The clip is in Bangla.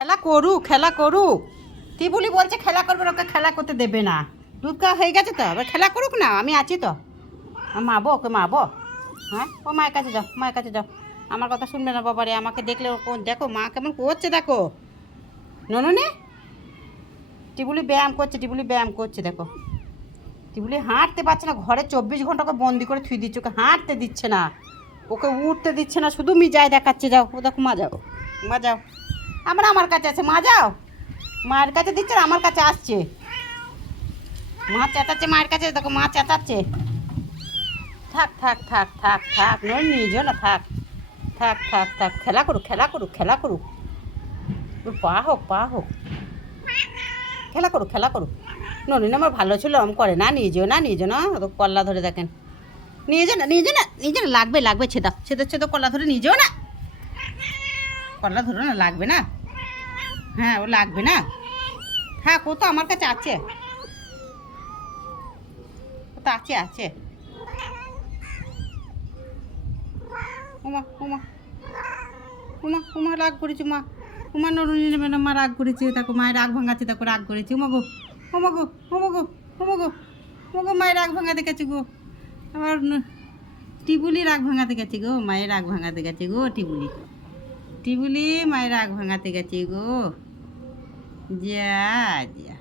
খেলা করুক খেলা করুক। টিবুলি বলছে খেলা করবে, ওকে খেলা করতে দেবে না। দুধ খাওয়া হয়ে গেছে তো, এবার খেলা করুক না, আমি আছি তো। মাবো ওকে মাবো। হ্যাঁ, ও মায়ের কাছে যাও, মায়ের কাছে যাও। আমার কথা শুনবে না বাবারে, আমাকে দেখলে ও দেখো মা কেমন করছে দেখো। নননে টিবুলি ব্যায়াম করছে, টিবুলি ব্যায়াম করছে দেখো। টিবুলি হাঁটতে পারছে না, ঘরে 24 ঘন্টা ওকে বন্দি করে থুই দিচ্ছে, ওকে হাঁটতে দিচ্ছে না, ওকে উঠতে দিচ্ছে না, শুধু মিজায় দেখাচ্ছে। যাও ও দেখো, মা যাও, মা যাও। আমার কাছে আছে, মা যাও। মায়ের কাছে দিচ্ছে আর আমার কাছে আসছে। মা চেঁচাচ্ছে মায়ের কাছে, দেখো মা চেঁচাচ্ছে। থাক থাক থাক থাক থাক, নয় নিজেও না, থাক থাক থাক থাক, খেলা করুক খেলা করুক খেলা করুক। ওর পা হোক পা হোক, খেলা করুক খেলা করুক। ননিন আমার ভালো ছিল, ওরম করে না, নিজেও না নিজেও না, তো কল্লা ধরে দেখেন। নিজে না নিজে না নিজে না, লাগবে লাগবে, ছেদা ছেদা ছেদা কল্লা ধরে, নিজেও না কল্লা ধরে না, লাগবে না। হ্যাঁ ও লাগবে না, থাক, ও তো আমার কাছে আছে, ও তো আছে আছে। ওমা ওমা উমা উমা, রাগ করেছে মা। উমা নরুনি ম্যাডাম মা রাগ করেছে, দেখো মায়ের রাগ ভাঙাচ্ছে, দেখো রাগ করেছে। উমা গো উমা গো উমা গো উমা গো উমা গো, মায়ের রাগ ভাঙাতে গেছে গো। আবার টিবুলি রাগ ভাঙাতে গেছে গো, মায়ের রাগ ভাঙাতে গেছে গো। টিবুলি টিবুলি মায়ের রাগ ভাঙাতে গেছে গো। যা যা।